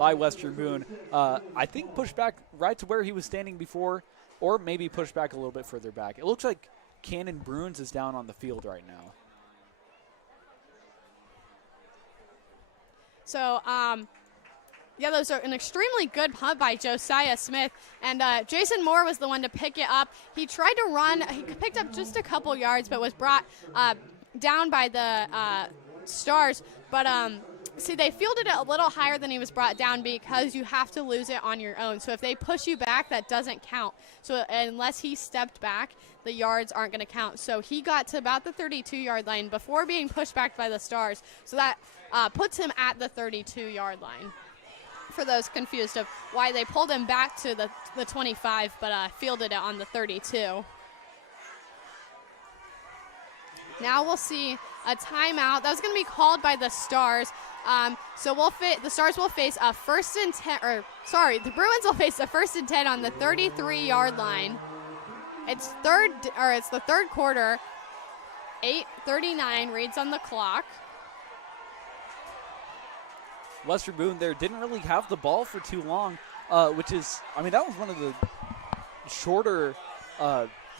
by Western Boone. I think pushed back right to where he was standing before, or maybe pushed back a little bit further back. It looks like Cannon Bruins is down on the field right now. So, yeah, those are an extremely good punt by Josiah Smith, and Jason Moore was the one to pick it up. He tried to run. He picked up just a couple yards, but was brought down by the Stars. But, see, they fielded it a little higher than he was brought down because you have to lose it on your own. So if they push you back, that doesn't count. So unless he stepped back, the yards aren't going to count. So he got to about the 32-yard line before being pushed back by the Stars. So that puts him at the 32-yard line. For those confused of why they pulled him back to the 25, but fielded it on the 32. Now we'll see a timeout. That was going to be called by the Stars. So the Stars will face a first and 10, the Bruins will face a first and 10 on the 33-yard line. It's the third quarter. 8:39 reads on the clock. Western Boone there didn't really have the ball for too long, which is, I mean, that was one of the shorter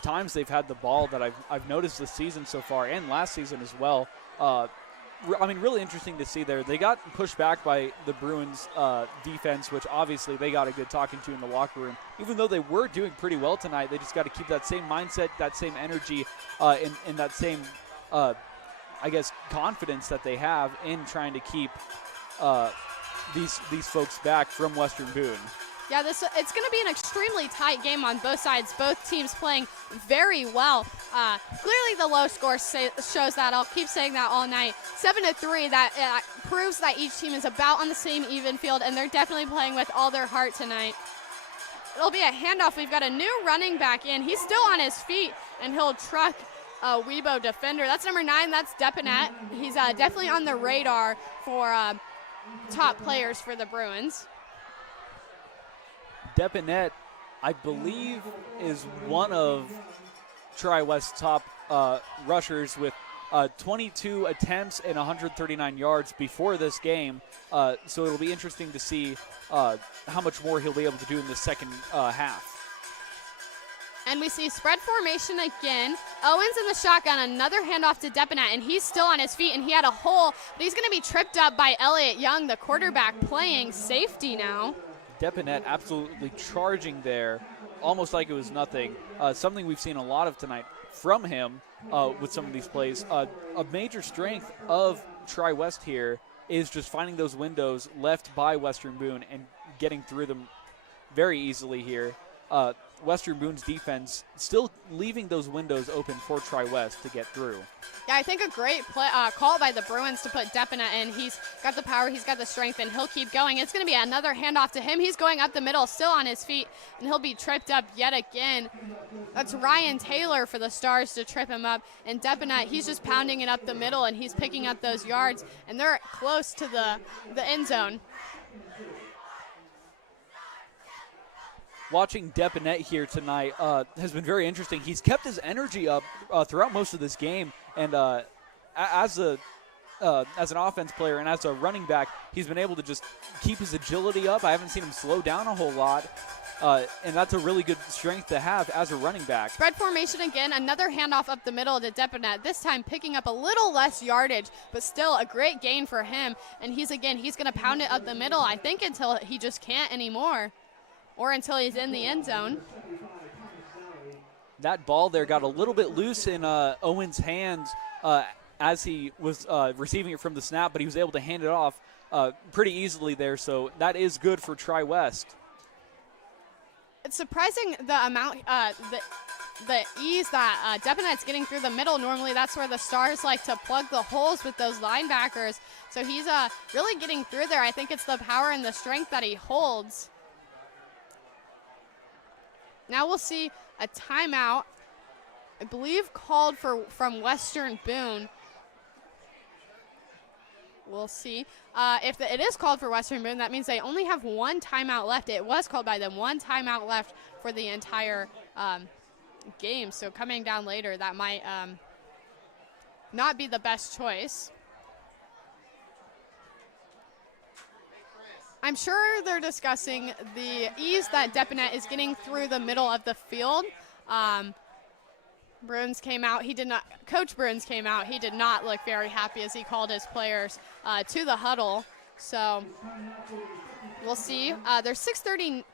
times they've had the ball that I've noticed this season so far, and last season as well. I mean, really interesting to see there. They got pushed back by the Bruins defense, which obviously they got a good talking to in the locker room. Even though they were doing pretty well tonight, they just got to keep that same mindset, that same energy, and that same, I guess, confidence that they have in trying to keep these folks back from Western Boone. Yeah, it's going to be an extremely tight game on both sides. Both teams playing very well. Clearly, the low score shows that. I'll keep saying that all night. 7-3. That proves that each team is about on the same even field, and they're definitely playing with all their heart tonight. It'll be a handoff. We've got a new running back in. He's still on his feet, and he'll truck a WeBo defender. That's number 9. That's Depinet. He's definitely on the radar for top players for the Bruins. Depinet, I believe, is one of Tri-West's top rushers with 22 attempts and 139 yards before this game. So it'll be interesting to see how much more he'll be able to do in the second half. And we see spread formation again. Owens in the shotgun, another handoff to Depinet, and he's still on his feet, and he had a hole, but he's going to be tripped up by Elliott Young, the quarterback, playing safety now. Depinet absolutely charging there, almost like it was nothing. Something we've seen a lot of tonight from him with some of these plays. A major strength of Tri-West here is just finding those windows left by Western Boone and getting through them very easily here. Western Boone's defense still leaving those windows open for Tri-West to get through. Yeah, I think a great play, call by the Bruins to put Depinet in. He's got the power, he's got the strength, and he'll keep going. It's going to be another handoff to him. He's going up the middle, still on his feet, and he'll be tripped up yet again. That's Ryan Taylor for the Stars to trip him up. And Depinet, he's just pounding it up the middle, and he's picking up those yards, and they're close to the end zone. Watching Depinet here tonight has been very interesting. He's kept his energy up throughout most of this game, and as an offense player and as a running back, he's been able to just keep his agility up. I haven't seen him slow down a whole lot, and that's a really good strength to have as a running back. Spread formation again, another handoff up the middle to Depinet, this time picking up a little less yardage, but still a great gain for him. And he's going to pound it up the middle, I think, until he just can't anymore, or until he's in the end zone. That ball there got a little bit loose in Owen's hands as he was receiving it from the snap, but he was able to hand it off pretty easily there, so that is good for Tri-West. It's surprising the amount, the ease that Depinet's getting through the middle. Normally that's where the Stars like to plug the holes with those linebackers, so he's really getting through there. I think it's the power and the strength that he holds. Now we'll see a timeout, I believe called from Western Boone. We'll see. If it is called for Western Boone, that means they only have one timeout left. It was called by them. One timeout left for the entire game. So coming down later, that might not be the best choice. I'm sure they're discussing the ease that Depanet is getting through the middle of the field. Bruins came out. Coach Bruins came out. He did not look very happy as he called his players to the huddle. So we'll see. There's 6:38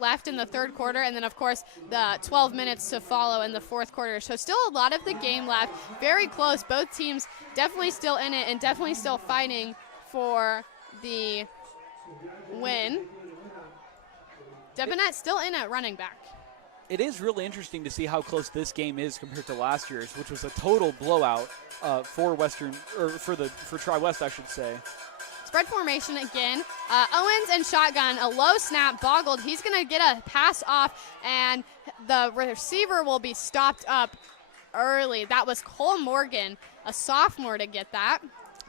left in the third quarter, and then, of course, the 12 minutes to follow in the fourth quarter. So still a lot of the game left. Very close. Both teams definitely still in it and definitely still fighting for the win. Depanet still in at running back. It is really interesting to see how close this game is compared to last year's, which was a total blowout for Tri-West, I should say. Spread formation again. Owens and shotgun, a low snap, boggled. He's going to get a pass off, and the receiver will be stopped up early. That was Cole Morgan, a sophomore, to get that.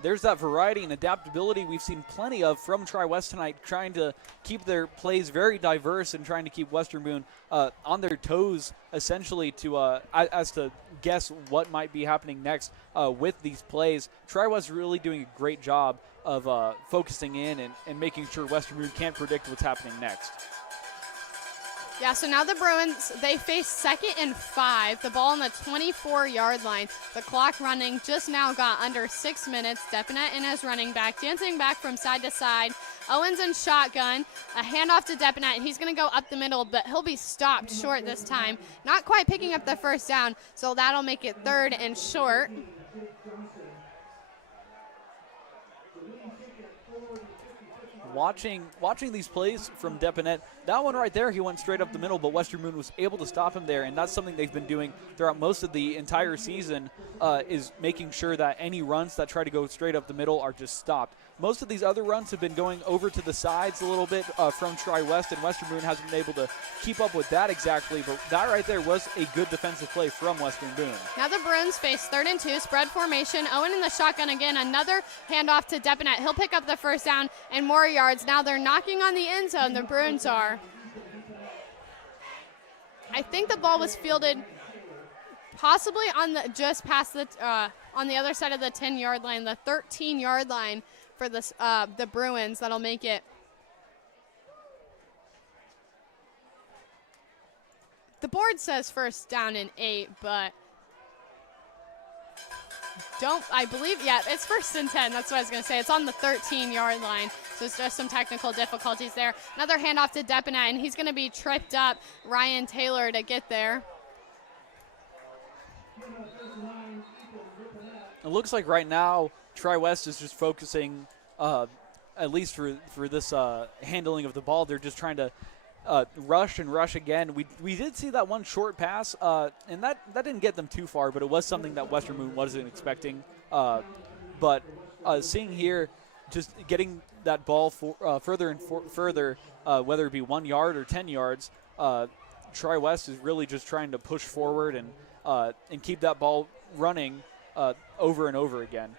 There's that variety and adaptability we've seen plenty of from Tri-West tonight, trying to keep their plays very diverse and trying to keep Western Boone on their toes, essentially, to as to guess what might be happening next with these plays. Tri-West really doing a great job of focusing in and making sure Western Boone can't predict what's happening next. Yeah, so now the Bruins, they face 2nd and 5. The ball on the 24-yard line. The clock running just now got under 6 minutes. Depanet in as running back, dancing back from side to side. Owens in shotgun, a handoff to Depanet, and he's going to go up the middle, but he'll be stopped short this time. Not quite picking up the first down, so that'll make it 3rd and short. Watching these plays from Depanet, that one right there, he went straight up the middle, but Western Boone was able to stop him there, and that's something they've been doing throughout most of the entire season, is making sure that any runs that try to go straight up the middle are just stopped. Most of these other runs have been going over to the sides a little bit from Tri-West, and Western Boone hasn't been able to keep up with that exactly, but that right there was a good defensive play from Western Boone. Now the Bruins face 3rd and 2, spread formation. Owen in the shotgun again, another handoff to Depanet. He'll pick up the first down and more yards. Now they're knocking on the end zone, the Bruins are. I think the ball was fielded possibly on the just past the on the other side of the 10-yard line, the 13-yard line for this the Bruins. That'll make it. The board says first down and 8, but I believe, yeah, it's 1st and 10. That's what I was going to say. It's on the 13-yard line, so it's just some technical difficulties there. Another handoff to Depanet, and he's going to be tripped up. Ryan Taylor to get there. It looks like right now Tri-West is just focusing, at least for this handling of the ball, they're just trying to rush and rush again. We did see that one short pass, and that didn't get them too far, but it was something that Western Boone wasn't expecting. But seeing here, just getting that ball further and further, whether it be 1 yard or 10 yards, Tri-West is really just trying to push forward and keep that ball running over and over again.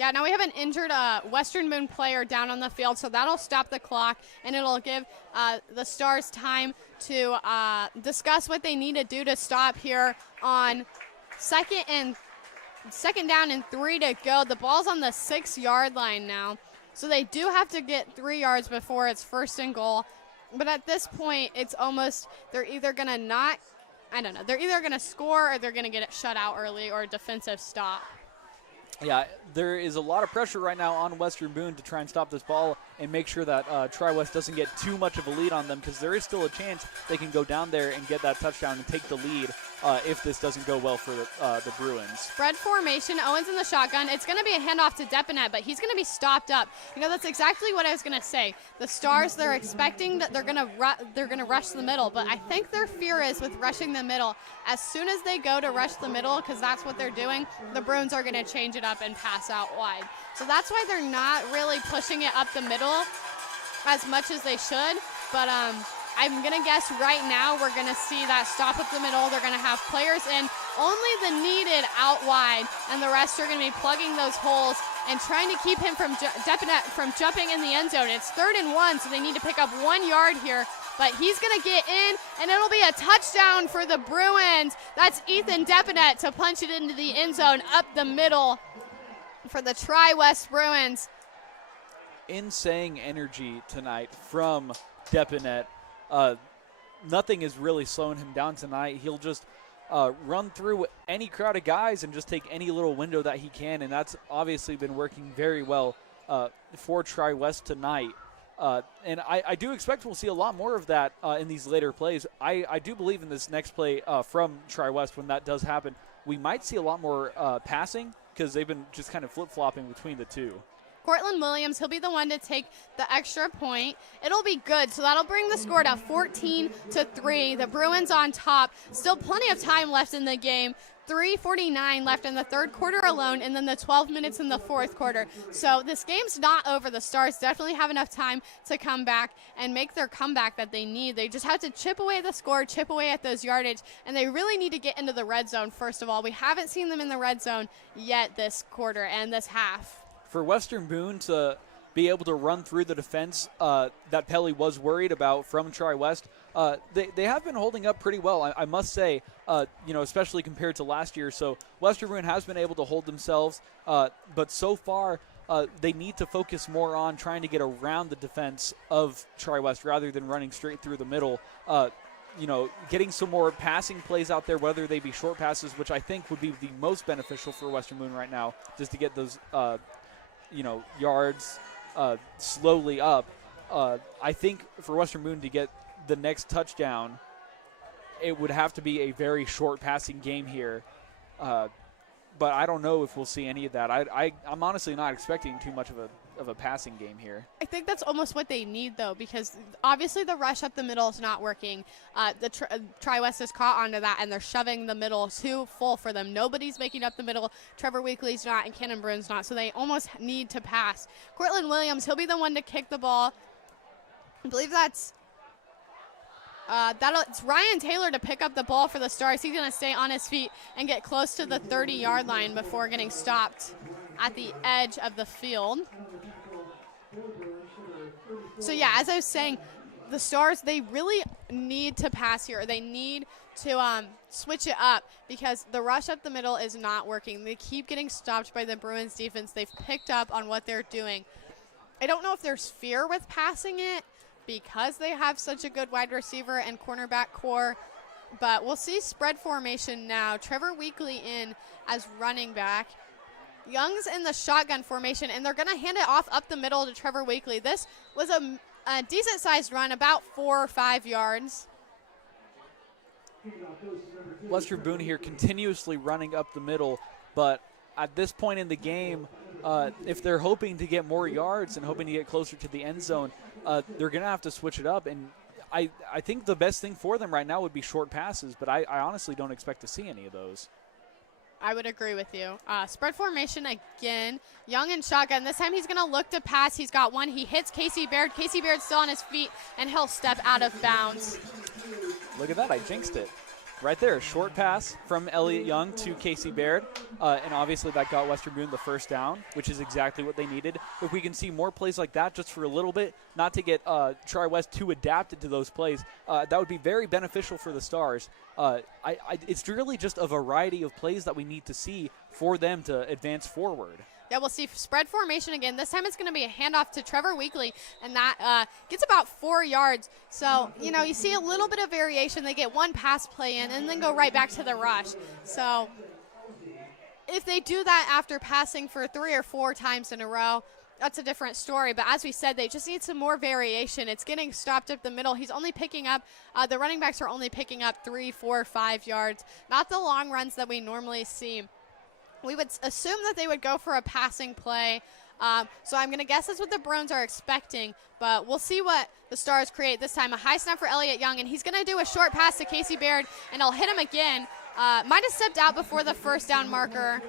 Yeah, now we have an injured Western Boone player down on the field, so that'll stop the clock, and it'll give the Stars time to discuss what they need to do to stop here on second down and 3 to go. The ball's on the 6-yard line now, so they do have to get 3 yards before it's 1st and goal. But at this point, it's almost they're either going to they're either going to score or they're going to get it shut out early or a defensive stop. Yeah, there is a lot of pressure right now on Western Boone to try and stop this ball and make sure that Tri-West doesn't get too much of a lead on them, because there is still a chance they can go down there and get that touchdown and take the lead if this doesn't go well for the Bruins. Spread formation, Owens in the shotgun. It's going to be a handoff to Depanet, but he's going to be stopped up. You know, that's exactly what I was going to say. The Stars, they're expecting that they're going to rush the middle, but I think their fear is with rushing the middle. As soon as they go to rush the middle, because that's what they're doing, the Bruins are going to change it up and pass out wide. So that's why they're not really pushing it up the middle as much as they should. But I'm going to guess right now we're going to see that stop up the middle. They're going to have players in, only the needed out wide, and the rest are going to be plugging those holes and trying to keep him from jumping in the end zone. It's 3rd and 1, so they need to pick up 1 yard here. But he's going to get in, and it'll be a touchdown for the Bruins. That's Ethan Depanet to punch it into the end zone up the middle for the Tri-West Bruins. insane energy tonight from Depinet. Nothing is really slowing him down tonight. He'll just run through any crowd of guys and just take any little window that he can, and that's obviously been working very well for Tri-West tonight. And I do expect we'll see a lot more of that in these later plays. I do believe in this next play from Tri-West, when that does happen, we might see a lot more passing, because they've been just kind of flip-flopping between the two. Cortland Williams, he'll be the one to take the extra point. It'll be good, so that'll bring the score to 14-3. The Bruins on top. Still plenty of time left in the game. 3:49 left in the third quarter alone, and then the 12 minutes in the fourth quarter. So this game's not over. The Stars definitely have enough time to come back and make their comeback that they need. They just have to chip away the score, chip away at those yardage, and they really need to get into the red zone, first of all. We haven't seen them in the red zone yet this quarter and this half. For Western Boone to be able to run through the defense that Pelly was worried about from Tri-West, they have been holding up pretty well, I must say, especially compared to last year. So Western Boone has been able to hold themselves, but so far they need to focus more on trying to get around the defense of Tri-West rather than running straight through the middle. Getting some more passing plays out there, whether they be short passes, which I think would be the most beneficial for Western Boone right now, just to get those yards slowly up. I think for Western Boone to get the next touchdown, it would have to be a very short passing game here. But I don't know if we'll see any of that. I'm honestly not expecting too much of a passing game here. I think that's almost what they need, though, because obviously the rush up the middle is not working. Tri-West has caught onto that, and they're shoving the middle too full for them. Nobody's making up the middle. Trevor Weekly's not, and Cannon Bruin's not, so they almost need to pass. Cortland Williams, he'll be the one to kick the ball. I believe it's Ryan Taylor to pick up the ball for the Stars. He's going to stay on his feet and get close to the 30-yard line before getting stopped at the edge of the field. So, yeah, as I was saying, the Stars, they really need to pass here. They need to switch it up because the rush up the middle is not working. They keep getting stopped by the Bruins defense. They've picked up on what they're doing. I don't know if there's fear with passing it because they have such a good wide receiver and cornerback core, but we'll see spread formation now. Trevor Weekly in as running back. Young's in the shotgun formation, and they're going to hand it off up the middle to Trevor Weekly. This was a decent-sized run, about 4 or 5 yards. Western Boone here continuously running up the middle, but at this point in the game, if they're hoping to get more yards and hoping to get closer to the end zone, they're going to have to switch it up. And I think the best thing for them right now would be short passes, but I honestly don't expect to see any of those. I would agree with you. Spread formation again. Young in shotgun. This time he's going to look to pass. He's got one. He hits Casey Baird. Casey Baird's still on his feet, and he'll step out of bounds. Look at that. I jinxed it. Right there, a short pass from Elliott Young to Casey Baird, and obviously that got Western Boone the first down, which is exactly what they needed. If we can see more plays like that just for a little bit, not to get Tri-West too adapted to those plays, that would be very beneficial for the Stars. It's really just a variety of plays that we need to see for them to advance forward. Yeah, we'll see spread formation again. This time it's going to be a handoff to Trevor Weekly, and that gets about 4 yards. So, you see a little bit of variation. They get one pass play in and then go right back to the rush. So if they do that after passing for 3 or 4 times in a row, that's a different story. But as we said, they just need some more variation. It's getting stopped up the middle. He's only picking up, the running backs are only picking up 3, 4, 5 yards, not the long runs that we normally see. We would assume that they would go for a passing play. So I'm going to guess that's what the Bruins are expecting. But we'll see what the Stars create this time. A high snap for Elliott Young, and he's going to do a short pass to Casey Baird, and he'll hit him again. Might have stepped out before the first down marker.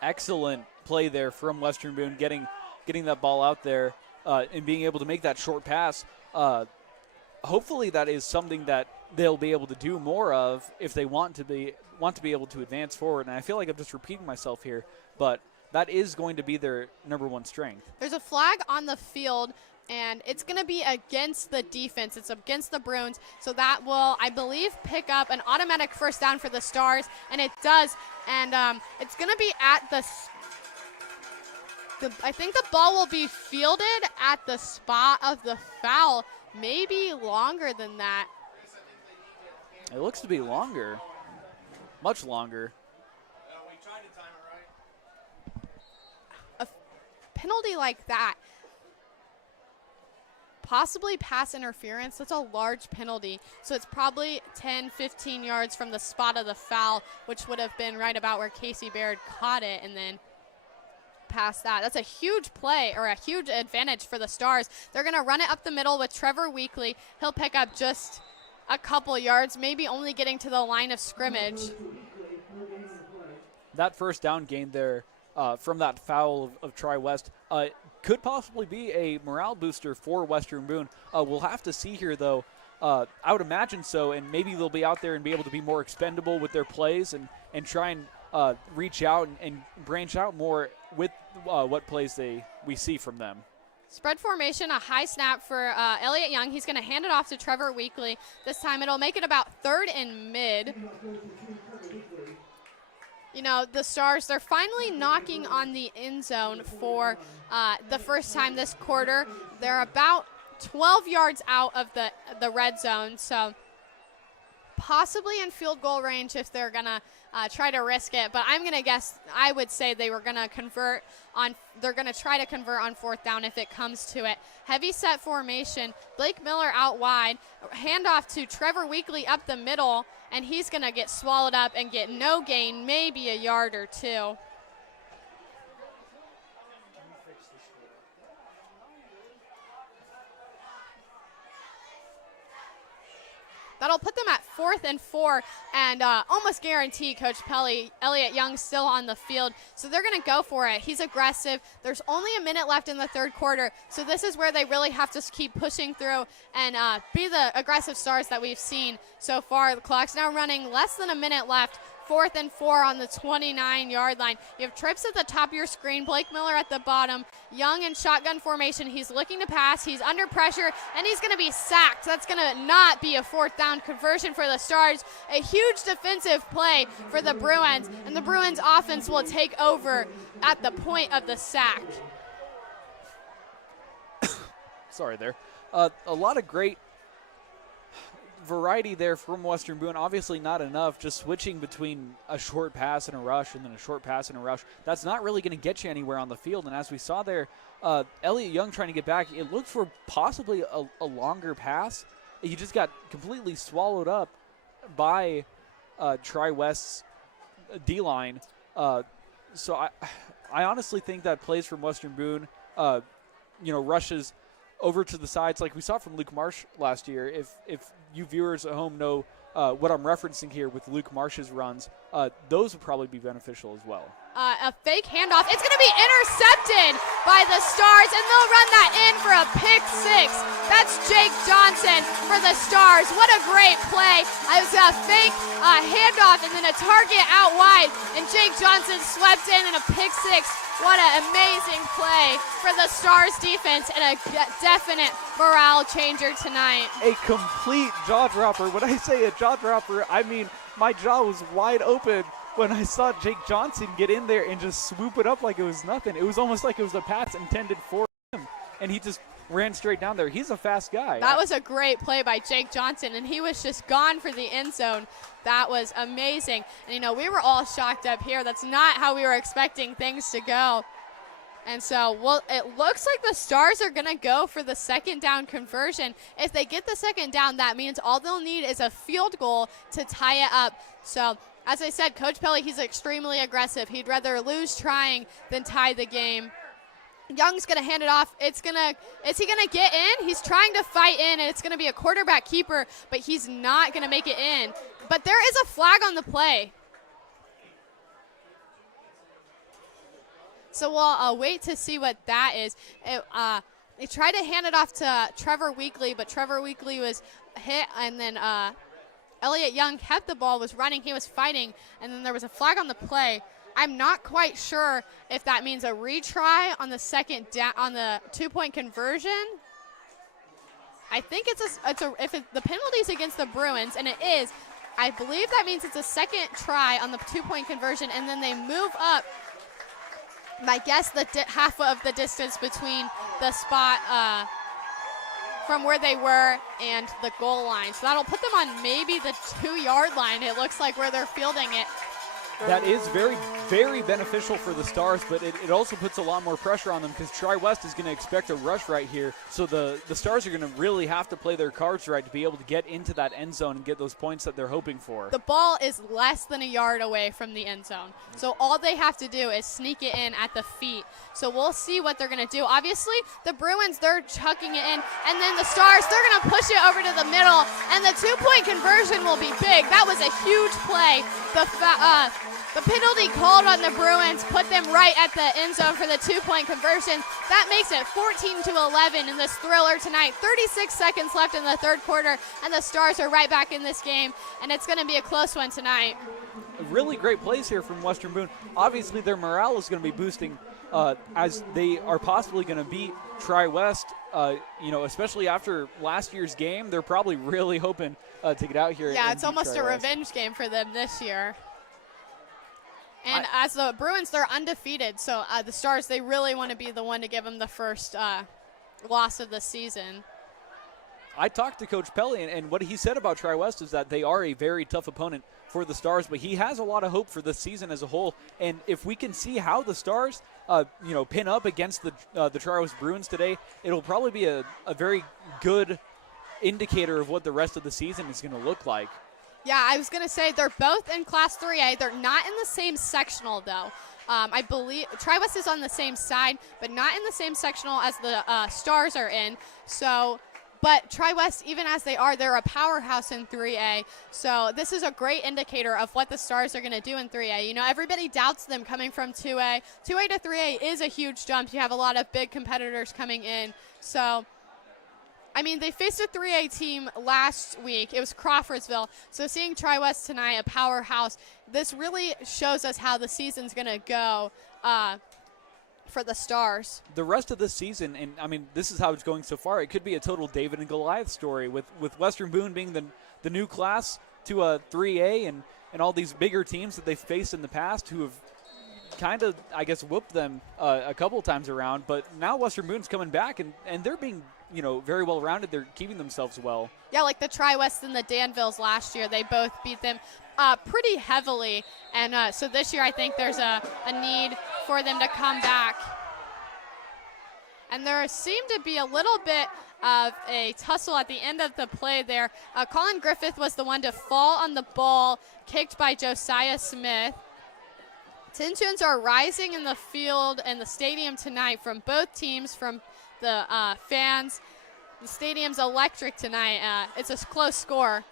Excellent play there from Western Boone, getting that ball out there and being able to make that short pass. Hopefully that is something that they'll be able to do more of if they want to be able to advance forward. And I feel like I'm just repeating myself here, but that is going to be their number one strength. There's a flag on the field, and it's going to be against the defense. It's against the Bruins, so that will, I believe, pick up an automatic first down for the Stars, and it does. And it's going to be at the I think the ball will be fielded at the spot of the foul, maybe longer than that. It looks to be longer, much longer. A penalty like that, possibly pass interference, that's a large penalty. So it's probably 10, 15 yards from the spot of the foul, which would have been right about where Casey Baird caught it, and then past that. That's a huge play, or a huge advantage for the Stars. They're going to run it up the middle with Trevor Weekly. He'll pick up just a couple yards, maybe only getting to the line of scrimmage. That first down gain there from that foul of Tri-West could possibly be a morale booster for Western Boone. We'll have to see here, though. I would imagine so, and maybe they'll be out there and be able to be more expendable with their plays and try and reach out and branch out more with what plays we see from them. Spread formation, a high snap for Elliott Young. He's going to hand it off to Trevor Weekly. This time it'll make it about 3rd and mid. You know, the Stars, they're finally knocking on the end zone for the first time this quarter. They're about 12 yards out of the red zone, so possibly in field goal range if they're going to try to risk it. But I'm going to guess, I would say they were going to convert on, they're going to try to convert on 4th down if it comes to it. Heavy set formation, Blake Miller out wide, handoff to Trevor Weekly up the middle, and he's going to get swallowed up and get no gain, maybe a yard or two. That'll put them at 4th and 4, and almost guarantee Coach Pelly, Elliott Young still on the field. So they're going to go for it. He's aggressive. There's only a minute left in the 3rd quarter, so this is where they really have to keep pushing through and be the aggressive Stars that we've seen so far. The clock's now running, less than a minute left. 4th and 4 on the 29-yard line. You have trips at the top of your screen, Blake Miller at the bottom. Young in shotgun formation. He's looking to pass. He's under pressure, and he's going to be sacked. That's going to not be a 4th down conversion for the Stars. A huge defensive play for the Bruins, and the Bruins offense will take over at the point of the sack. Sorry there. A lot of great variety there from Western Boone. Obviously not enough, just switching between a short pass and a rush and then a short pass and a rush. That's not really going to get you anywhere on the field. And as we saw there, Elliott Young trying to get back, it looked for possibly a longer pass. He just got completely swallowed up by Tri-West's D-line. So I honestly think that plays from Western Boone, rushes over to the sides like we saw from Luke Marsh last year. If you viewers at home know what I'm referencing here with Luke Marsh's runs, those would probably be beneficial as well. A fake handoff. It's going to be intercepted by the Stars, and they'll run that in for a pick 6. That's Jake Johnson for the Stars. What a great play. It was a fake handoff and then a target out wide, and Jake Johnson swept in and a pick 6. What an amazing play for the Stars defense and a definite morale changer tonight. A complete jaw dropper. When I say a jaw dropper, I mean my jaw was wide open when I saw Jake Johnson get in there and just swoop it up like it was nothing. It was almost like it was a pass intended for him, and he just ran straight down there. He's a fast guy. That was a great play by Jake Johnson, and he was just gone for the end zone. That was amazing. And, we were all shocked up here. That's not how we were expecting things to go. And so, it looks like the Stars are going to go for the 2nd down conversion. If they get the 2nd down, that means all they'll need is a field goal to tie it up. So, as I said, Coach Pelly, he's extremely aggressive. He'd rather lose trying than tie the game. Young's going to hand it off. Is he going to get in? He's trying to fight in, and it's going to be a quarterback keeper, but he's not going to make it in. But there is a flag on the play. So we'll wait to see what that is. They tried to hand it off to Trevor Weekly, but Trevor Weekly was hit, and then Elliott Young kept the ball, was running, he was fighting, and then there was a flag on the play. I'm not quite sure if that means a retry on the 2nd down on the 2-point conversion. I think the penalty's against the Bruins, and it is, I believe that means it's a 2nd try on the 2-point conversion, and then they move up I guess half of the distance between the spot from where they were and the goal line. So that'll put them on maybe the 2-yard line, it looks like, where they're fielding it. That is very, very beneficial for the Stars, but it also puts a lot more pressure on them because Tri-West is going to expect a rush right here. So the Stars are going to really have to play their cards right to be able to get into that end zone and get those points that they're hoping for. The ball is less than a yard away from the end zone. So all they have to do is sneak it in at the feet. So we'll see what they're going to do. Obviously, the Bruins, they're chucking it in. And then the Stars, they're going to push it over to the middle. And the 2-point conversion will be big. That was a huge play. The penalty called on the Bruins put them right at the end zone for the 2-point conversion. That makes it 14-11 in this thriller tonight. 36 seconds left in the third quarter, and the Stars are right back in this game, and it's going to be a close one tonight. Really great plays here from Western Boone. Obviously, their morale is going to be boosting as they are possibly going to beat Tri-West, especially after last year's game. They're probably really hoping to get out here. Yeah, it's almost a revenge game for them this year. And as the Bruins, they're undefeated. So the Stars, they really want to be the one to give them the first loss of the season. I talked to Coach Pelly, and what he said about Tri-West is that they are a very tough opponent for the Stars, but he has a lot of hope for the season as a whole. And if we can see how the Stars, pin up against the Tri-West Bruins today, it'll probably be a very good indicator of what the rest of the season is going to look like. Yeah, I was going to say they're both in Class 3A. They're not in the same sectional, though. I believe Tri-West is on the same side, but not in the same sectional as the Stars are in. So, but Tri-West, even as they are, they're a powerhouse in 3A. So this is a great indicator of what the Stars are going to do in 3A. You know, everybody doubts them coming from 2A. 2A to 3A is a huge jump. You have a lot of big competitors coming in. So, I mean, they faced a 3A team last week. It was Crawfordsville. So seeing Tri-West tonight, a powerhouse, this really shows us how the season's going to go for the Stars. The rest of this season, and I mean, this is how it's going so far, it could be a total David and Goliath story with Western Boone being the new class to a 3A and all these bigger teams that they've faced in the past who have kind of, I guess, whooped them a couple times around. But now Western Boone's coming back, and they're being very well-rounded. They're keeping themselves well. Yeah, like the Tri-West and the Danvilles last year, they both beat them pretty heavily. And so this year I think there's a need for them to come back. And there seemed to be a little bit of a tussle at the end of the play there. Colin Griffith was the one to fall on the ball, kicked by Josiah Smith. Tensions are rising in the field and the stadium tonight from both teams, from the fans. The stadium's electric tonight. It's a close score.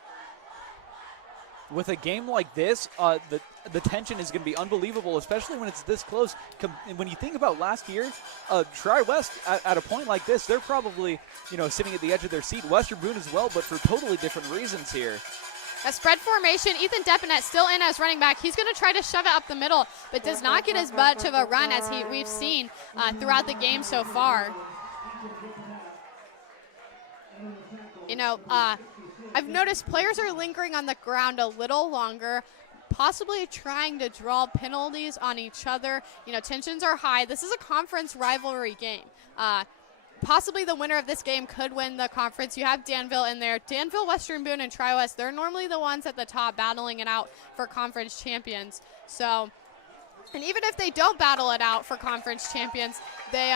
With a game like this, the tension is going to be unbelievable, especially when it's this close. When you think about last year, Tri-West at a point like this, they're probably sitting at the edge of their seat. Western Boone as well, but for totally different reasons here. A spread formation. Ethan Depinet still in as running back. He's going to try to shove it up the middle, but does not get as much of a run as we've seen throughout the game so far. I've noticed players are lingering on the ground a little longer, possibly trying to draw penalties on each other. Tensions are high. This is a conference rivalry game. Possibly the winner of this game could win the conference. You have Danville in there. Danville, Western Boone, and Tri-West, they're normally the ones at the top battling it out for conference champions. So, and even if they don't battle it out for conference champions, they've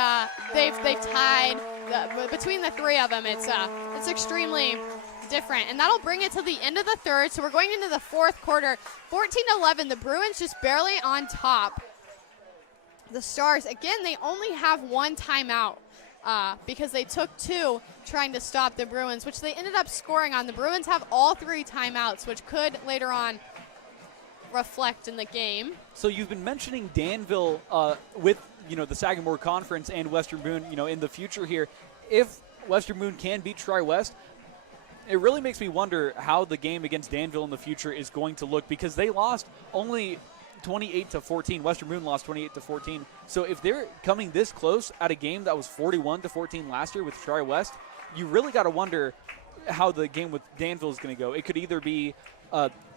tied between the three of them. It's extremely different, and that'll bring it to the end of the third. So we're going into the fourth quarter. 14-11. The Bruins just barely on top. The Stars, again, they only have one timeout. Because they took two trying to stop the Bruins, which they ended up scoring on. The Bruins have all three timeouts, which could later on reflect in the game. So you've been mentioning Danville with the Sagamore Conference and Western Boone in the future here. If Western Boone can beat Tri-West, it really makes me wonder how the game against Danville in the future is going to look, because they lost only 28-14. Western Boone lost 28-14. So if they're coming this close at a game that was 41-14 last year with Tri-West, you really got to wonder how the game with Danville is going to go. It could either be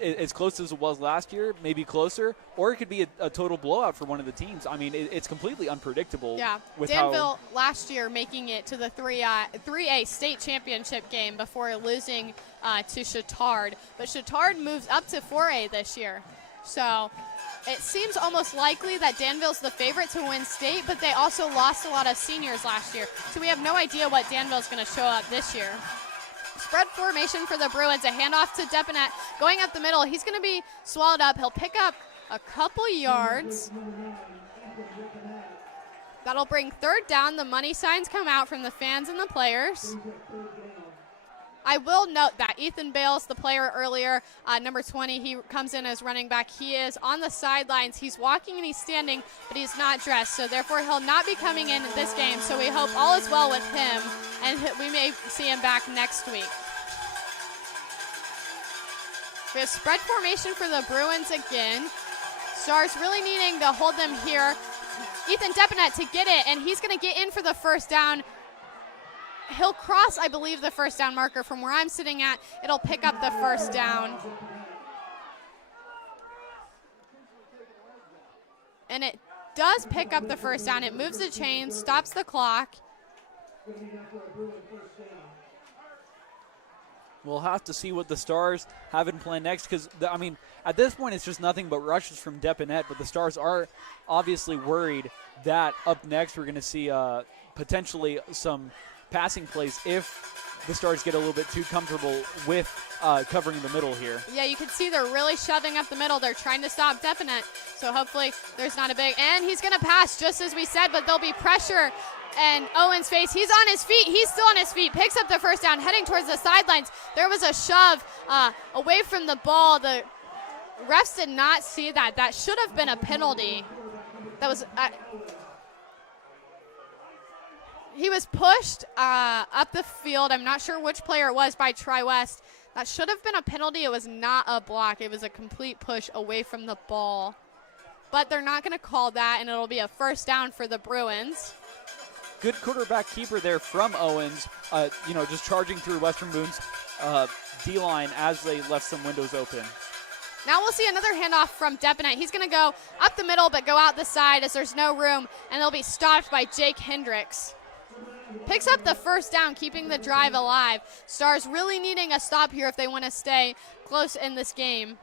as close as it was last year, maybe closer, or it could be a total blowout for one of the teams. I mean, it's completely unpredictable. Yeah, with Danville last year making it to the 3A state championship game before losing to Chittard. But Chittard moves up to 4A this year. So it seems almost likely that Danville's the favorite to win state, but they also lost a lot of seniors last year. So we have no idea what Danville's going to show up this year. Spread formation for the Bruins, a handoff to Depinet. Going up the middle, he's going to be swallowed up. He'll pick up a couple yards. That'll bring third down. The money signs come out from the fans and the players. I will note that Ethan Bales, the player earlier, number 20, he comes in as running back. He is on the sidelines. He's walking and he's standing, but he's not dressed, so therefore he'll not be coming in this game. So we hope all is well with him, and we may see him back next week. We have spread formation for the Bruins again. Stars really needing to hold them here. Ethan Depinet to get it, and he's going to get in for the first down. He'll cross, I believe, the first down marker from where I'm sitting at. It'll pick up the first down. And it does pick up the first down. It moves the chains, stops the clock. We'll have to see what the Stars have in plan next because, I mean, at this point it's just nothing but rushes from Depinet, but the Stars are obviously worried that up next we're going to see potentially some passing plays if the Stars get a little bit too comfortable with covering the middle here. Yeah, you can see they're really shoving up the middle. They're trying to stop Depinet, so hopefully there's not a big, and he's going to pass just as we said, but there'll be pressure. And Owen's face, he's on his feet. He's still on his feet, picks up the first down, heading towards the sidelines. There was a shove away from the ball. The refs did not see that. That should have been a penalty. That was, he was pushed up the field. I'm not sure which player it was by Tri-West. That should have been a penalty. It was not a block. It was a complete push away from the ball. But they're not going to call that, and it'll be a first down for the Bruins. Good quarterback keeper there from Owens, just charging through Western Boone's D-line as they left some windows open. Now we'll see another handoff from Depinet. He's going to go up the middle but go out the side as there's no room, and they'll be stopped by Jake Hendricks. Picks up the first down, keeping the drive alive. Stars really needing a stop here if they want to stay close in this game.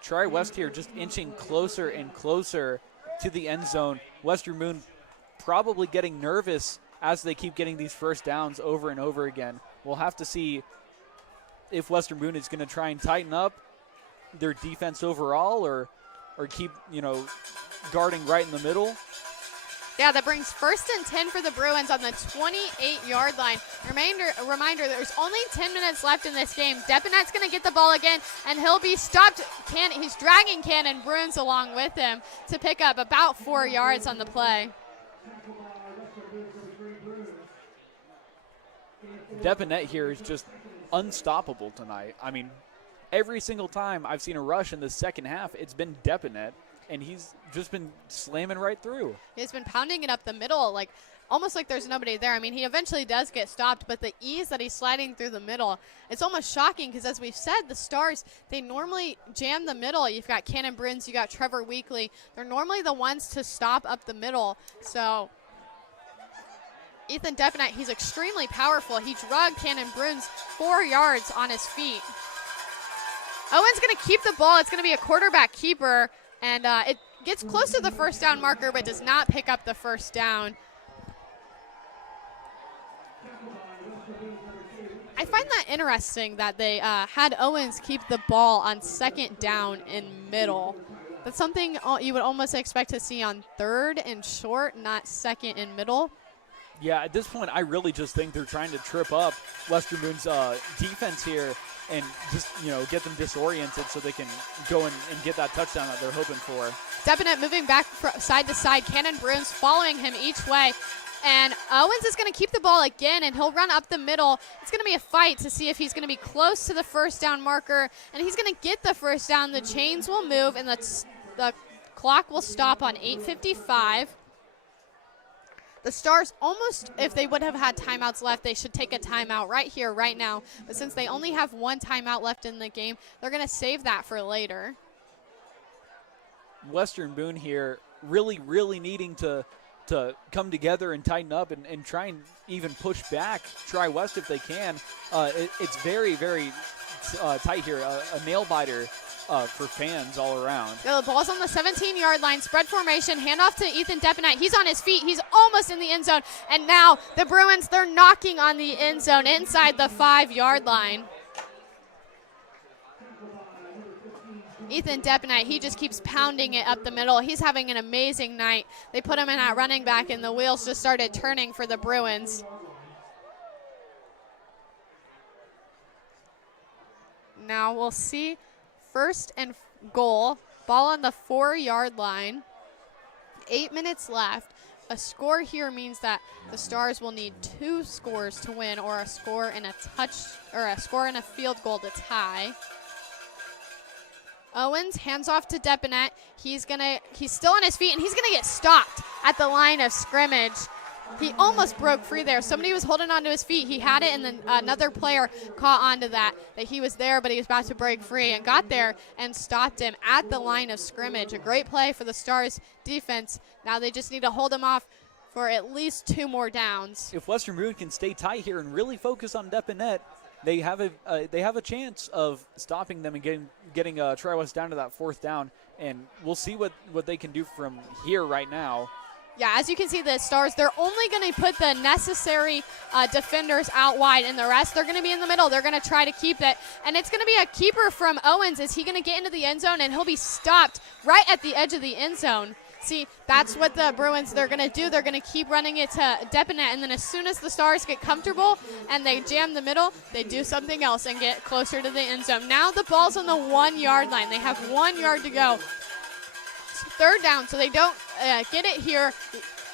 Tri-West here just inching closer and closer to the end zone. Western Boone probably getting nervous as they keep getting these first downs over and over again. We'll have to see if Western Boone is going to try and tighten up their defense overall or keep, guarding right in the middle. Yeah, that brings 1st and 10 for the Bruins on the 28-yard line. Reminder, there's only 10 minutes left in this game. Depinet's going to get the ball again, and he'll be stopped. He's dragging Cannon Bruins along with him to pick up about 4 yards on the play. Depinet here is just unstoppable tonight. I mean, every single time I've seen a rush in the second half, it's been Depinet, and he's just been slamming right through. He's been pounding it up the middle, almost like there's nobody there. I mean, he eventually does get stopped, but the ease that he's sliding through the middle, it's almost shocking because, as we've said, the Stars, they normally jam the middle. You've got Cannon Bruins, you got Trevor Weekly. They're normally the ones to stop up the middle. So Ethan Depinet, he's extremely powerful. He drugged Cannon Bruins 4 yards on his feet. Owen's going to keep the ball. It's going to be a quarterback keeper, and it gets close to the first down marker but does not pick up the first down. I find that interesting that they had Owens keep the ball on second down in middle. That's something you would almost expect to see on third and short, not second and middle. Yeah, at this point, I really just think they're trying to trip up Western Boone's defense here and just, get them disoriented so they can go and get that touchdown that they're hoping for. Depinet moving back side to side. Cannon Bruins following him each way. And Owens is going to keep the ball again, and he'll run up the middle. It's going to be a fight to see if he's going to be close to the first down marker, and he's going to get the first down. The chains will move, and the clock will stop on 8:55. The Stars almost, if they would have had timeouts left, they should take a timeout right here, right now. But since they only have one timeout left in the game, they're going to save that for later. Western Boone here really needing to come together and tighten up and try and even push back Tri-West if they can. It's very tight here, a nail-biter for fans all around. The ball's on the 17-yard line, spread formation, handoff to Ethan Depenette. He's on his feet. He's almost in the end zone. And now the Bruins, they're knocking on the end zone inside the 5-yard line. Ethan Depenette, he just keeps pounding it up the middle. He's having an amazing night. They put him in at running back, and the wheels just started turning for the Bruins. Now we'll see 1st and goal. Ball on the 4-yard line. 8 minutes left. A score here means that the Stars will need 2 scores to win, or a score and a field goal to tie. Owens hands off to Depenette. He's still on his feet, and he's gonna get stopped at the line of scrimmage. He almost broke free there. Somebody was holding onto his feet. He had it, and then another player caught onto that he was there, but he was about to break free and got there and stopped him at the line of scrimmage. A great play for the Stars defense. Now they just need to hold him off for at least 2 more downs. If Western Boone can stay tight here and really focus on Depenette, they have a chance of stopping them and getting Tri-West down to that 4th down, and we'll see what they can do from here right now. Yeah, as you can see, the Stars, they're only going to put the necessary defenders out wide, and the rest, they're going to be in the middle. They're going to try to keep it, and it's going to be a keeper from Owens. Is he going to get into the end zone, and he'll be stopped right at the edge of the end zone? See, that's what the Bruins, they're going to do. They're going to keep running it to Depenette, and then as soon as the Stars get comfortable and they jam the middle, they do something else and get closer to the end zone. Now the ball's on the 1-yard line. They have 1 yard to go. It's 3rd down, so they don't get it here.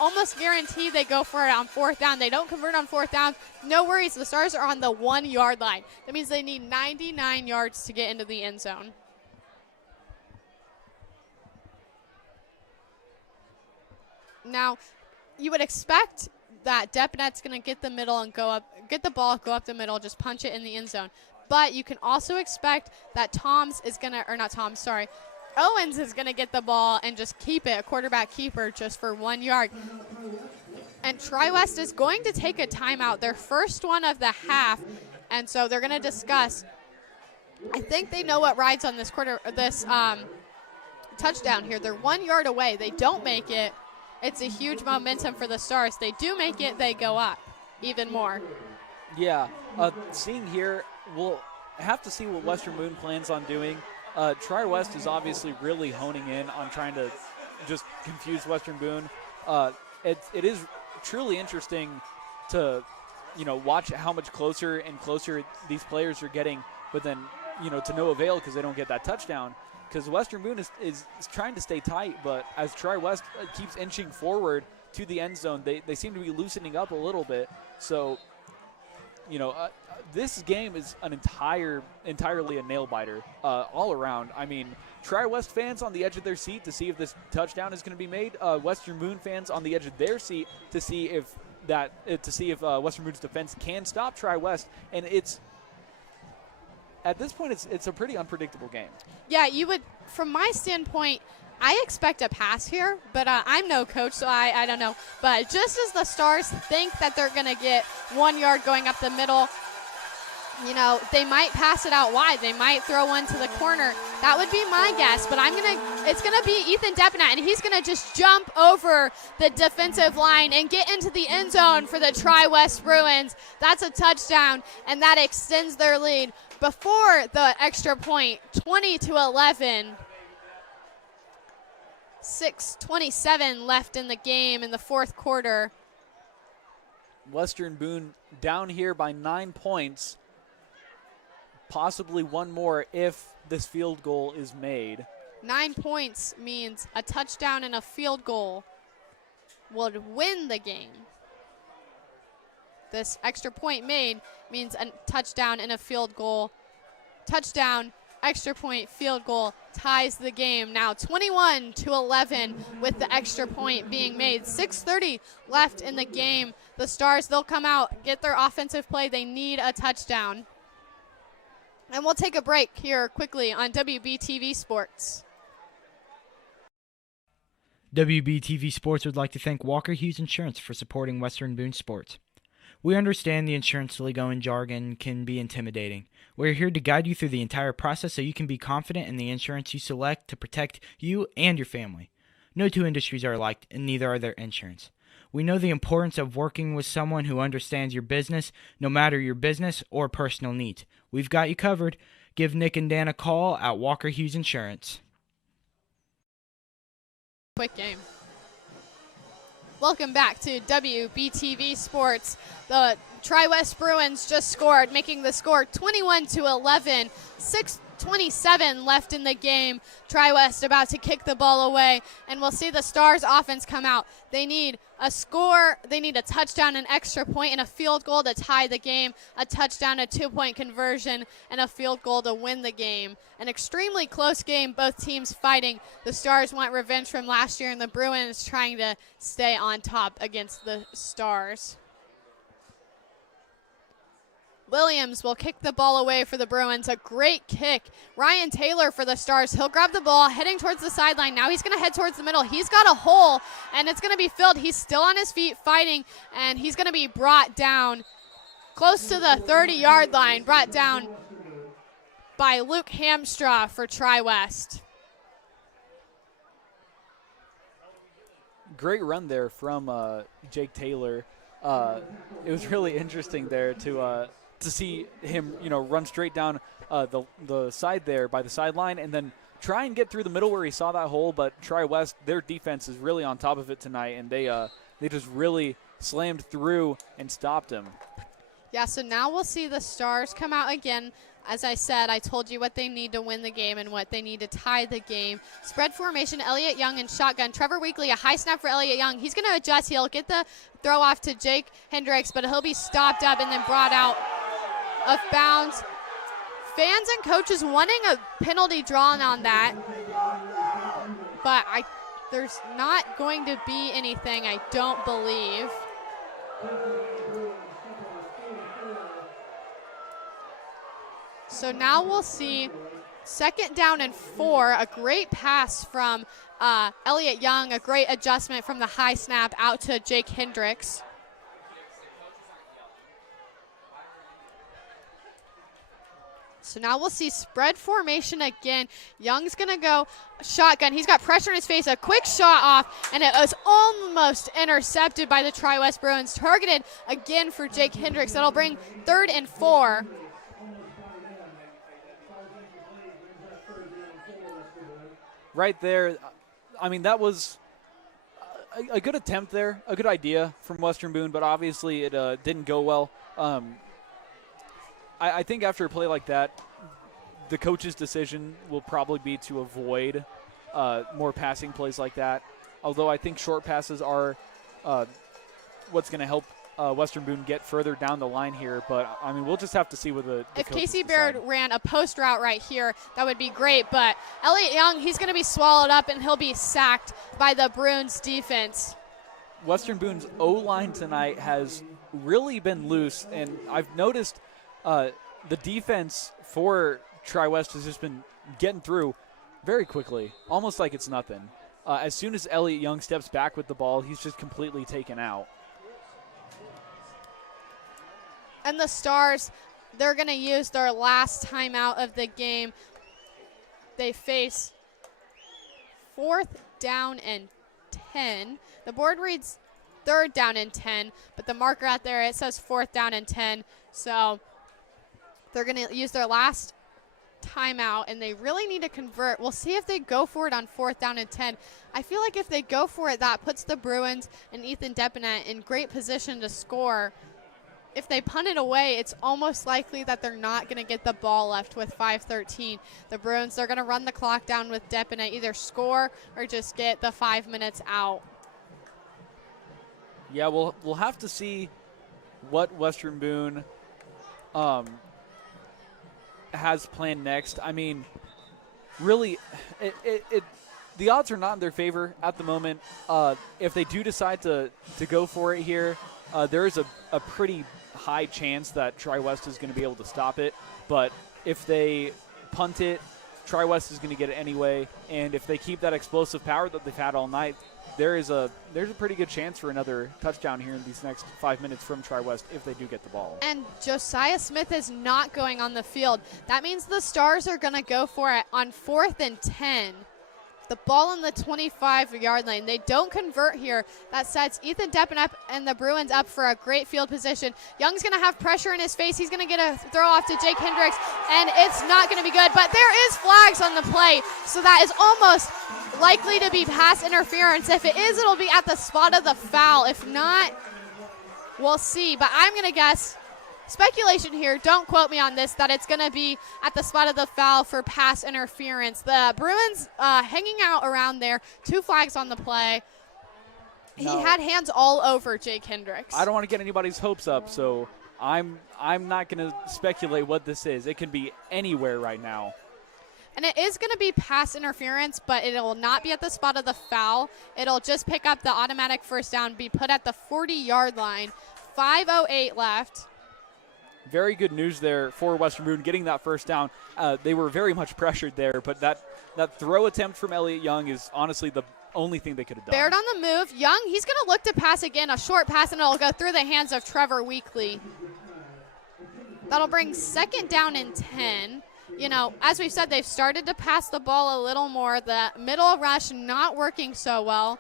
Almost guaranteed they go for it on 4th down. They don't convert on 4th down. No worries, the Stars are on the 1-yard line. That means they need 99 yards to get into the end zone. Now, you would expect that Depenette's going to get the middle and get the ball, go up the middle, just punch it in the end zone. But you can also expect that Owens is going to get the ball and just keep it, a quarterback keeper, just for 1 yard. And Tri-West is going to take a timeout, their first one of the half, and so they're going to discuss. I think they know what rides on this touchdown here. They're 1 yard away. They don't make it. It's a huge momentum for the Stars. They do make it, they go up even more. Yeah, seeing here, we'll have to see what Western Boone plans on doing. Tri-West is obviously really honing in on trying to just confuse Western Boone. It is truly interesting to, watch how much closer and closer these players are getting, but then, to no avail because they don't get that touchdown. Because Western Boone is trying to stay tight, but as Tri-West keeps inching forward to the end zone, they seem to be loosening up a little bit. So, this game is entirely a nail-biter all around. I mean, Tri-West fans on the edge of their seat to see if this touchdown is going to be made. Western Boone fans on the edge of their seat to see if Western Boone's defense can stop Tri-West. And at this point, it's a pretty unpredictable game. Yeah, you would, from my standpoint, I expect a pass here, but I'm no coach, so I don't know. But just as the Stars think that they're going to get 1 yard going up the middle, they might pass it out wide. They might throw one to the corner. That would be my guess, but it's going to be Ethan Depenette, and he's going to just jump over the defensive line and get into the end zone for the Tri-West Bruins. That's a touchdown, and that extends their lead before the extra point, 20-11. 6:27 left in the game in the 4th quarter. Western Boone down here by 9 points. Possibly one more if this field goal is made. 9 points means a touchdown and a field goal would win the game. This extra point made means a touchdown and a field goal. Touchdown, extra point field goal ties the game. Now 21-11 with the extra point being made. 6:30 left in the game. The Stars, they'll come out, get their offensive play. They need a touchdown. And we'll take a break here quickly on WBTV Sports. WBTV Sports would like to thank Walker Hughes Insurance for supporting Western Boone Sports. We understand the insurance lingo and jargon can be intimidating. We're here to guide you through the entire process so you can be confident in the insurance you select to protect you and your family. No two industries are alike, and neither are their insurance. We know the importance of working with someone who understands your business, no matter your business or personal needs. We've got you covered. Give Nick and Dan a call at Walker Hughes Insurance. Quick game. Welcome back to WBTV Sports. The Tri-West Bruins just scored, making the score 21-11. 6:27 left in the game. Tri-West about to kick the ball away, and we'll see the Stars offense come out. They need a score, they need a touchdown, an extra point, and a field goal to tie the game, a touchdown, a 2-point conversion, and a field goal to win the game. An extremely close game, both teams fighting. The Stars want revenge from last year, and the Bruins trying to stay on top against the Stars. Williams will kick the ball away for the Bruins. A great kick. Ryan Taylor for the Stars. He'll grab the ball, heading towards the sideline. Now he's going to head towards the middle. He's got a hole, and it's going to be filled. He's still on his feet fighting, and he's going to be brought down close to the 30-yard line. Brought down by Luke Hamstra for Tri-West. Great run there from Jake Taylor. It was really interesting there to see him, run straight down the side there by the sideline and then try and get through the middle where he saw that hole. But Tri-West, their defense is really on top of it tonight, and they just really slammed through and stopped him. Yeah, so now we'll see the Stars come out again. As I said, I told you what they need to win the game and what they need to tie the game. Spread formation, Elliott Young and shotgun. Trevor Weekly, a high snap for Elliott Young. He's going to adjust. He'll get the throw off to Jake Hendricks, but he'll be stopped up and then brought out of bounds. Fans and coaches wanting a penalty drawn on that, but there's not going to be anything, I don't believe. So now we'll see 2nd down and 4, a great pass from Elliott Young, a great adjustment from the high snap out to Jake Hendricks. So now we'll see spread formation again. Young's going to go shotgun. He's got pressure in his face, a quick shot off, and it was almost intercepted by the Tri-West Bruins. Targeted again for Jake Hendricks. That'll bring 3rd and 4. Right there, I mean, that was a good attempt there, a good idea from Western Boone, but obviously it didn't go well. I think after a play like that, the coach's decision will probably be to avoid more passing plays like that, although I think short passes are what's going to help Western Boone get further down the line here. But, I mean, we'll just have to see what the if Casey Baird ran a post route right here, that would be great. But Elliott Young, he's going to be swallowed up, and he'll be sacked by the Bruins defense. Western Boone's O-line tonight has really been loose, and I've noticed the defense for Tri-West has just been getting through very quickly, almost like it's nothing. As soon as Elliott Young steps back with the ball, he's just completely taken out. And the Stars, they're going to use their last timeout of the game. They face 4th down and 10. The board reads 3rd down and 10, but the marker out there, it says 4th down and 10. So they're going to use their last timeout, and they really need to convert. We'll see if they go for it on 4th down and 10. I feel like if they go for it, that puts the Bruins and Ethan Depinet in great position to score. If they punt it away, it's almost likely that they're not going to get the ball left with 5:13. The Bruins, they're going to run the clock down with Depinet, either score or just get the 5 minutes out. Yeah, we'll have to see what Western Boone has planned next. I mean, really, the odds are not in their favor at the moment. If they do decide to go for it here, there is a pretty high chance that Tri-West is going to be able to stop it. But if they punt it, Tri-West is going to get it anyway. And if they keep that explosive power that they've had all night, there's a pretty good chance for another touchdown here in these next 5 minutes from Tri-West if they do get the ball. And Josiah Smith is not going on the field. That means the Stars are going to go for it on 4th and 10. The ball in the 25-yard line. They don't convert here. That sets Ethan Deppen up and the Bruins up for a great field position. Young's going to have pressure in his face. He's going to get a throw off to Jake Hendricks, and it's not going to be good. But there is flags on the play, so that is almost likely to be pass interference. If it is, it'll be at the spot of the foul. If not, we'll see. But I'm going to guess, speculation here, don't quote me on this, that it's going to be at the spot of the foul for pass interference. The Bruins hanging out around there, 2 flags on the play. No. He had hands all over Jake Hendricks. I don't want to get anybody's hopes up, so I'm not going to speculate what this is. It can be anywhere right now. And it is going to be pass interference, but it will not be at the spot of the foul. It'll just pick up the automatic first down, be put at the 40-yard line. 5:08 left. Very good news there for Western Boone getting that first down. They were very much pressured there, but that throw attempt from Elliott Young is honestly the only thing they could have done. Baird on the move. Young, he's going to look to pass again, a short pass, and it'll go through the hands of Trevor Weekly. That'll bring 2nd down and 10. You know, as we've said, they've started to pass the ball a little more. The middle rush not working so well.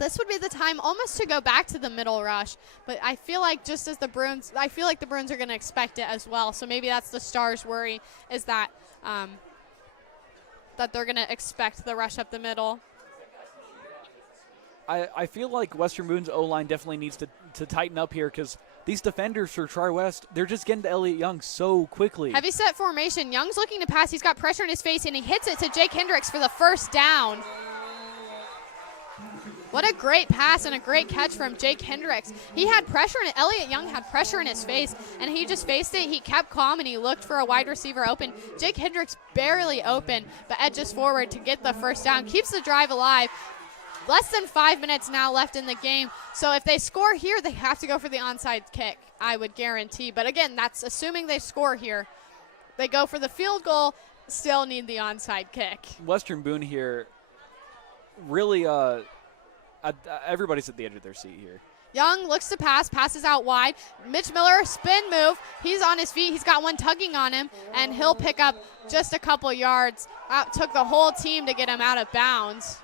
This would be the time almost to go back to the middle rush. But I feel like just as the Bruins, I feel like the Bruins are going to expect it as well. So maybe that's the Stars' worry, is that that they're going to expect the rush up the middle. I feel like Western Boone's O-line definitely needs to tighten up here because these defenders for Tri-West, they're just getting to Elliott Young so quickly. Heavy set formation. Young's looking to pass. He's got pressure in his face, and he hits it to Jake Hendricks for the first down. What a great pass and a great catch from Jake Hendricks. He had pressure in it. Elliott Young had pressure in his face, and he just faced it. He kept calm, and he looked for a wide receiver open. Jake Hendricks barely open, but edges forward to get the first down. Keeps the drive alive. Less than 5 minutes now left in the game. So if they score here, they have to go for the onside kick, I would guarantee. But again, that's assuming they score here. They go for the field goal, still need the onside kick. Western Boone here, really, everybody's at the edge of their seat here. Young looks to pass, passes out wide. Mitch Miller, spin move. He's on his feet. He's got one tugging on him, and he'll pick up just a couple yards. Took the whole team to get him out of bounds.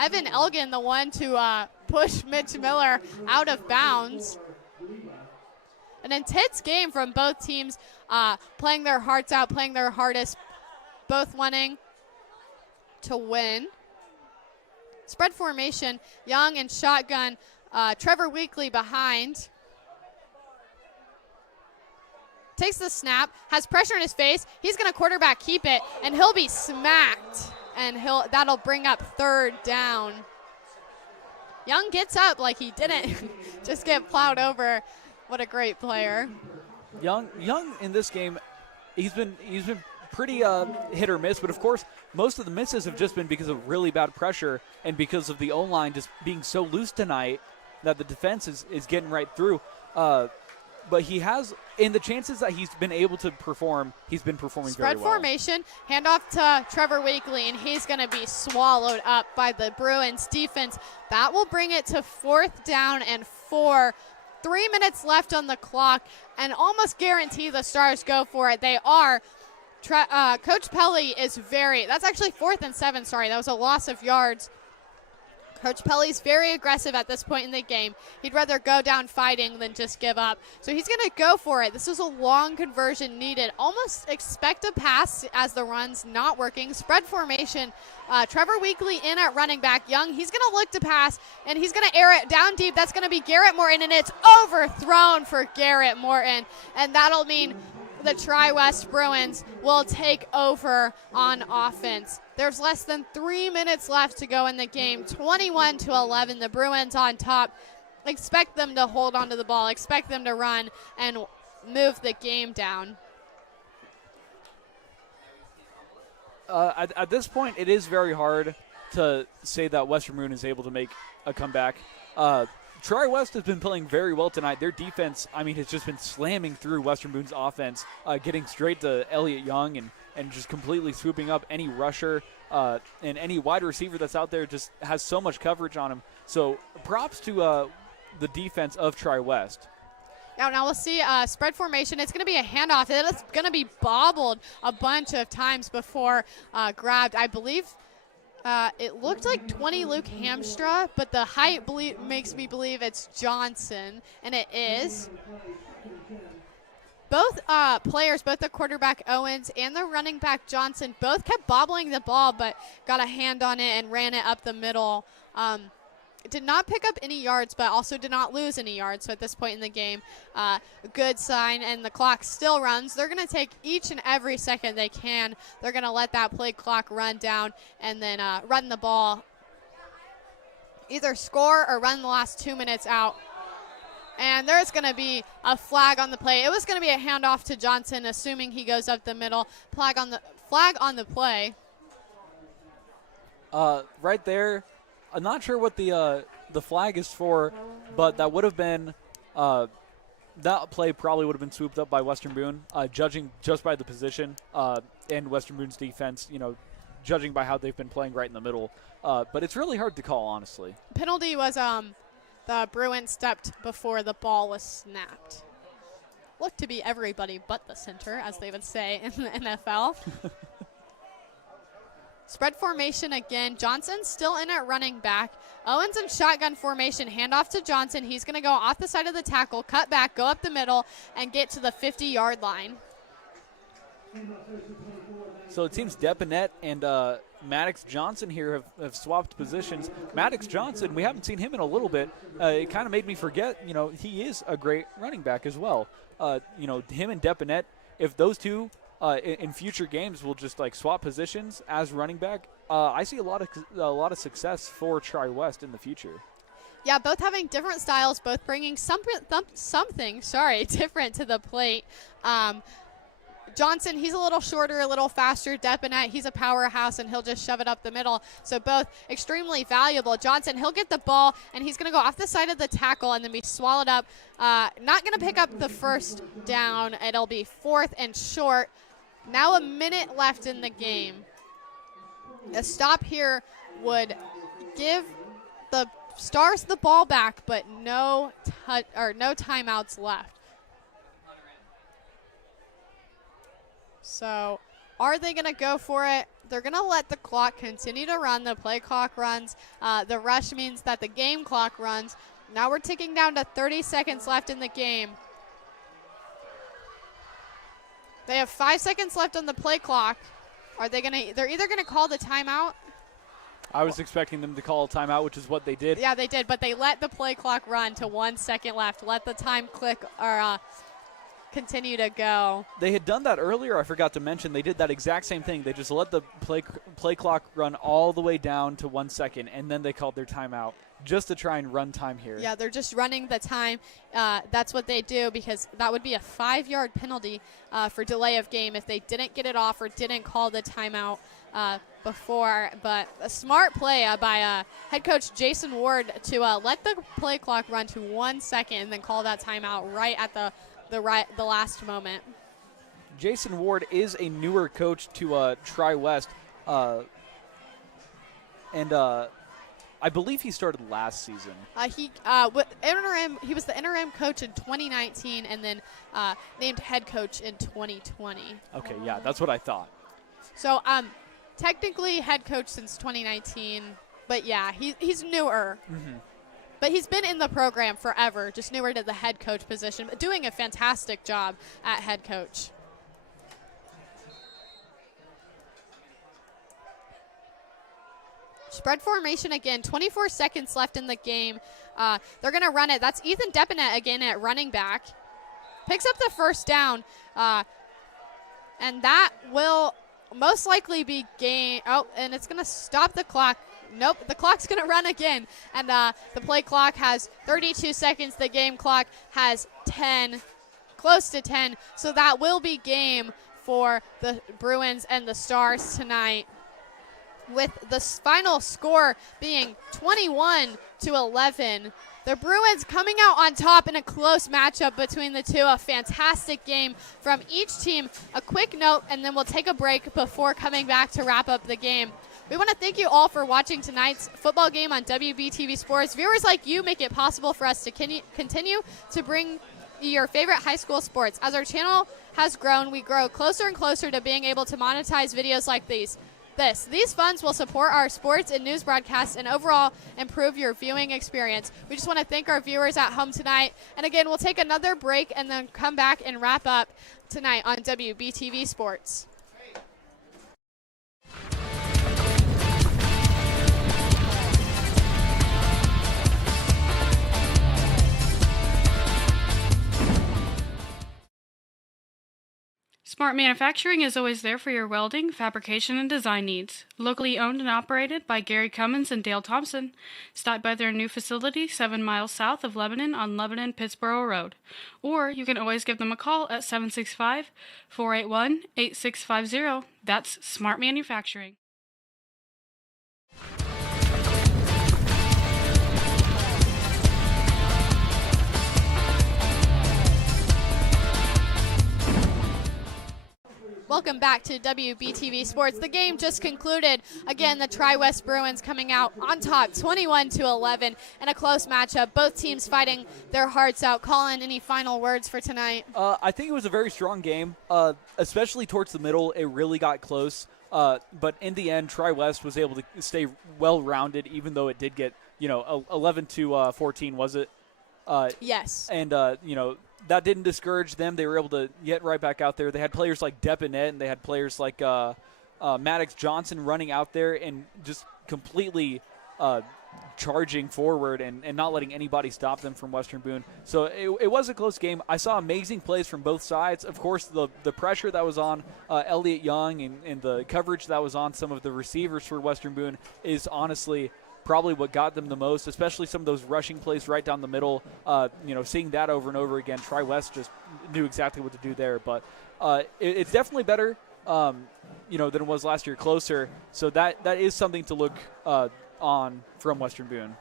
Evan Elgin, the one to push Mitch Miller out of bounds. An intense game from both teams, playing their hearts out, playing their hardest, both wanting to win. Spread formation, Young and shotgun, Trevor Weekly behind. Takes the snap, has pressure in his face. He's going to quarterback keep it, and he'll be smacked. And that'll bring up 3rd down. Young gets up like he didn't just get plowed over. What a great player. Young in this game, he's been pretty hit or miss, but of course most of the misses have just been because of really bad pressure and because of the O-line just being so loose tonight that the defense is getting right through. But he has, in the chances that he's been able to perform, he's been performing very well. Spread formation, handoff to Trevor Weekly, and he's going to be swallowed up by the Bruins defense. That will bring it to 4th down and 4. 3 minutes left on the clock, and almost guarantee the Stars go for it. They are. Coach Pelly is that's actually 4th and 7, sorry. That was a loss of yards. Coach Pelly's very aggressive at this point in the game. He'd rather go down fighting than just give up. So he's going to go for it. This is a long conversion needed. Almost expect a pass as the run's not working. Spread formation. Trevor Weekly in at running back. Young, he's going to look to pass, and he's going to air it down deep. That's going to be Garrett Morton, and it's overthrown for Garrett Morton. And that'll mean the Tri-West Bruins will take over on offense. There's less than 3 minutes left to go in the game. 21-11, the Bruins on top. Expect them to hold onto the ball. Expect them to run and move the game down. At this point, it is very hard to say that Western Boone is able to make a comeback. Tri-West has been playing very well tonight. Their defense, has just been slamming through Western Boone's offense, getting straight to Elliott Young and just completely swooping up any rusher and any wide receiver that's out there. Just has so much coverage on him. So props to the defense of Tri-West. Now we'll see spread formation. It's going to be a handoff. It's going to be bobbled a bunch of times before grabbed. I believe it looked like 20 Luke Hamstra, but the height makes me believe it's Johnson, and it is. Both players, both the quarterback Owens and the running back Johnson, both kept bobbling the ball, but got a hand on it and ran it up the middle. Did not pick up any yards, but also did not lose any yards. So at this point in the game, a good sign, and the clock still runs. They're going to take each and every second they can. They're going to let that play clock run down and then run the ball. Either score or run the last 2 minutes out. And there's going to be a flag on the play. It was going to be a handoff to Johnson, assuming he goes up the middle. Flag on the play. Right there. I'm not sure what the flag is for, but that would have been that play probably would have been swooped up by Western Boone, judging just by the position and Western Boone's defense. Judging by how they've been playing right in the middle, but it's really hard to call, honestly. Penalty was the Bruins stepped before the ball was snapped. Looked to be everybody but the center, as they would say in the NFL. Spread formation again. Johnson still in at running back. Owens in shotgun formation. Handoff to Johnson. He's going to go off the side of the tackle, cut back, go up the middle, and get to the 50-yard line. So it seems Depanet and Maddox Johnson here have swapped positions. Maddox Johnson, we haven't seen him in a little bit. It kind of made me forget, he is a great running back as well. Him and Depanet, if those two in future games will just swap positions as running back, I see a lot of success for Tri-West in the future. Yeah, both having different styles, both bringing something different to the plate. Johnson, he's a little shorter, a little faster. Depanet, he's a powerhouse, and he'll just shove it up the middle. So both extremely valuable. Johnson, he'll get the ball, and he's going to go off the side of the tackle and then be swallowed up. Not going to pick up the first down. It'll be 4th and short. Now a minute left in the game. A stop here would give the Stars the ball back, but no timeouts left. So are they going to go for it? They're going to let the clock continue to run. The play clock runs. The rush means that the game clock runs. Now we're ticking down to 30 seconds left in the game. They have 5 seconds left on the play clock. They're either going to call the timeout. I was expecting them to call a timeout, which is what they did. Yeah, they did, but they let the play clock run to 1 second left. Let the time click or continue to go. They had done that earlier. I forgot to mention they did that exact same thing. They just let the play clock run all the way down to 1 second, and then they called their timeout just to try and run time here. Yeah, they're just running the time. That's what they do, because that would be a 5-yard penalty for delay of game if they didn't get it off or didn't call the timeout before. But a smart play by head coach Jason Ward to let the play clock run to 1 second and then call that timeout right at the last moment. Jason Ward is a newer coach to Tri-West, and I believe he started last season. He was the interim coach in 2019 and then named head coach in 2020. Okay, yeah, that's what I thought. So technically head coach since 2019, but yeah, he's newer. Mm-hmm. But he's been in the program forever, just newer to the head coach position, but doing a fantastic job at head coach. Spread formation again, 24 seconds left in the game. They're going to run it. That's Ethan Depanet again at running back. Picks up the first down, and that will most likely be game. Oh, and it's going to stop the clock. Nope, the clock's going to run again. And the play clock has 32 seconds. The game clock has 10. close to 10. So that will be game for the Bruins and the Stars tonight, with the final score being 21-11. The Bruins coming out on top in a close matchup between the two. A fantastic game from each team. A quick note, and then we'll take a break before coming back to wrap up the game. We want to thank you all for watching tonight's football game on WBTV Sports. Viewers like you make it possible for us to continue to bring your favorite high school sports. As our channel has grown, we grow closer and closer to being able to monetize videos like these. These funds will support our sports and news broadcasts and overall improve your viewing experience. We just want to thank our viewers at home tonight. And again, we'll take another break and then come back and wrap up tonight on WBTV Sports. Smart Manufacturing is always there for your welding, fabrication, and design needs. Locally owned and operated by Gary Cummins and Dale Thompson. Stop by their new facility 7 miles south of Lebanon on Lebanon-Pittsboro Road. Or you can always give them a call at 765-481-8650. That's Smart Manufacturing. Welcome back to WBTV Sports. The game just concluded. Again, the Tri-West Bruins coming out on top 21-11 in a close matchup. Both teams fighting their hearts out. Colin, any final words for tonight? I think it was a very strong game, especially towards the middle. It really got close. But in the end, Tri-West was able to stay well-rounded, even though it did get, 11-14, was it? Yes. And, that didn't discourage them. They were able to get right back out there. They had players like Depinet, and they had players like Maddox Johnson running out there and just completely charging forward and not letting anybody stop them from Western Boone. So it was a close game. I saw amazing plays from both sides. Of course, the pressure that was on Elliott Young and the coverage that was on some of the receivers for Western Boone is honestly probably what got them the most, especially some of those rushing plays right down the middle. Seeing that over and over again, Tri-West just knew exactly what to do there. But it's definitely better, than it was last year, closer. So that is something to look on from Western Boone.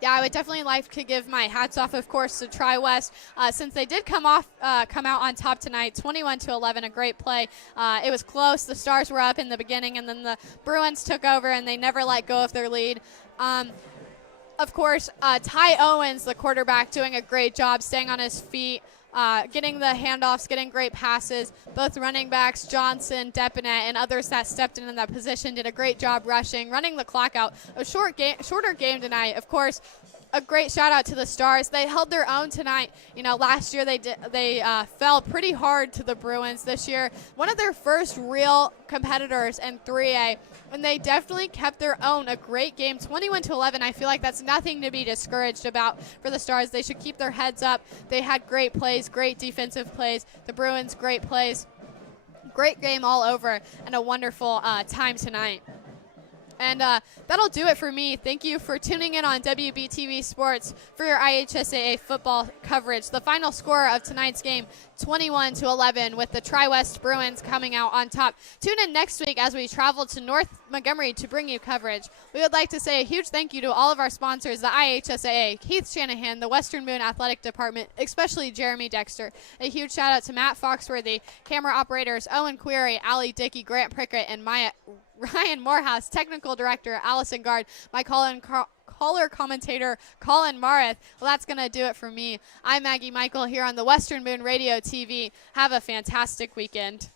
Yeah, I would definitely like to give my hats off, of course, to Tri-West, since they did come out on top tonight, 21-11, a great play. It was close. The Stars were up in the beginning, and then the Bruins took over, and they never let go of their lead. Of course, Ty Owens, the quarterback, doing a great job staying on his feet, getting the handoffs, getting great passes. Both running backs, Johnson, Depinet, and others that stepped in that position did a great job rushing, running the clock out. A shorter game tonight. Of course, a great shout out to the Stars. They held their own tonight. Last year they fell pretty hard to the Bruins. This year, one of their first real competitors in 3A, and they definitely kept their own. A great game, 21-11. I feel like that's nothing to be discouraged about for the Stars. They should keep their heads up. They had great plays, great defensive plays. The Bruins, great plays. Great game all over, and a wonderful time tonight. And that'll do it for me. Thank you for tuning in on WBTV Sports for your IHSAA football coverage. The final score of tonight's game, 21-11, with the Tri-West Bruins coming out on top. Tune in next week as we travel to North Montgomery to bring you coverage. We would like to say a huge thank you to all of our sponsors, the IHSAA, Keith Shanahan, the Western Boone Athletic Department, especially Jeremy Dexter. A huge shout out to Matt Foxworthy, camera operators Owen Query, Allie Dickey, Grant Prickett, and Ryan Morehouse, technical director Allison Gard, my caller commentator Colin Marith. Well, that's going to do it for me. I'm Maggie Michael here on the Western Boone Radio TV. Have a fantastic weekend.